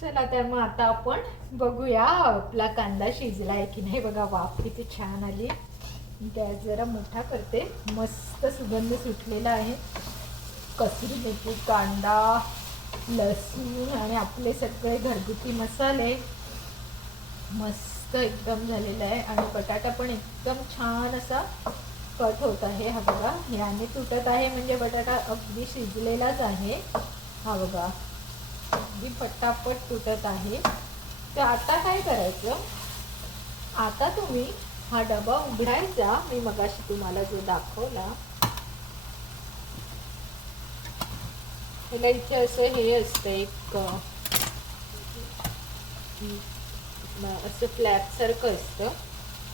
चला तर मग आता आपण बघूया आपला कांदा शिजला आहे की नाही. बघा वाफ किती छान आली. गॅस जरा मोठा करते. मस्त सुगंध सुटलेला आहे. कसुरी मेथी, कांदा, लसूण आणि आपले सगळे घरगुती मसाले मस्त एकदम झालेला आहे. आणि बटाटा पण एकदम छान असा कट होत आहे. हा बघा याने तुटत आहे म्हणजे बटाटा अगदी शिजलेलाच आहे. हा बघा अगदी पटापट तुटत आहे. तर आता काय करायचं, आता तुम्ही हा डबा उघडायचा. मी मगाशी तुम्हाला जो दाखवला त्याला इथे असं हे असतं एक असं फ्लॅपसारखं असतं.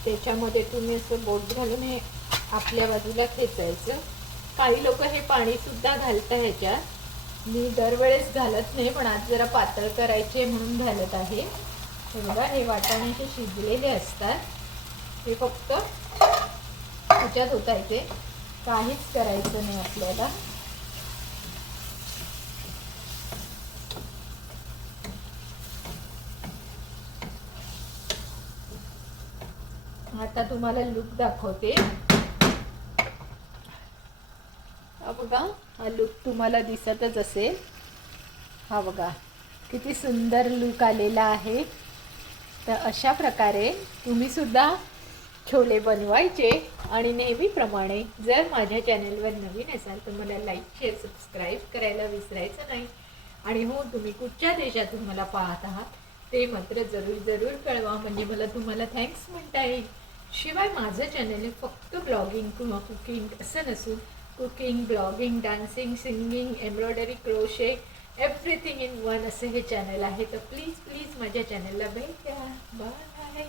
त्याच्यामध्ये तुम्ही असं बोट घालून हे आपल्या बाजूला खेचायचं. काही लोक हे पाणीसुद्धा घालतात ह्याच्यात. मी दरवेळेस घालत नाही, पण आज जरा पातळ करायचे म्हणून घालत आहे. हे बघा हे वाटाणे हे शिजलेले असतात. हे फक्त ह्याच्यात ओतायचे, काहीच करायचं नाही आपल्याला. आता तुम्हाला लुक दाखवते. हा बघा हा लुक तुम्हाला दिसतच असेल. हा बघा किती सुंदर लुक आलेला आहे. तर अशा प्रकारे तुम्ही सुद्धा छोले बनवायचे. आणि नेहमीप्रमाणे जर माझ्या चॅनलवर नवीन असाल तर मला लाईक शेअर सबस्क्राईब करायला विसरायचं नाही. आणि हो तुम्ही कुठच्या देशातून मला पाहत आहात ते मात्र जरूर कळवा, म्हणजे मला तुम्हाला थँक्स म्हणता येईल. शिवाय माझं चॅनल हे फक्त ब्लॉगिंग किंवा कुकिंग असं नसून cooking, blogging, dancing, singing, embroidery, crochet everything in one असं हे चॅनल आहे. तर प्लीज माझ्या चॅनलला भेट द्या. बाय.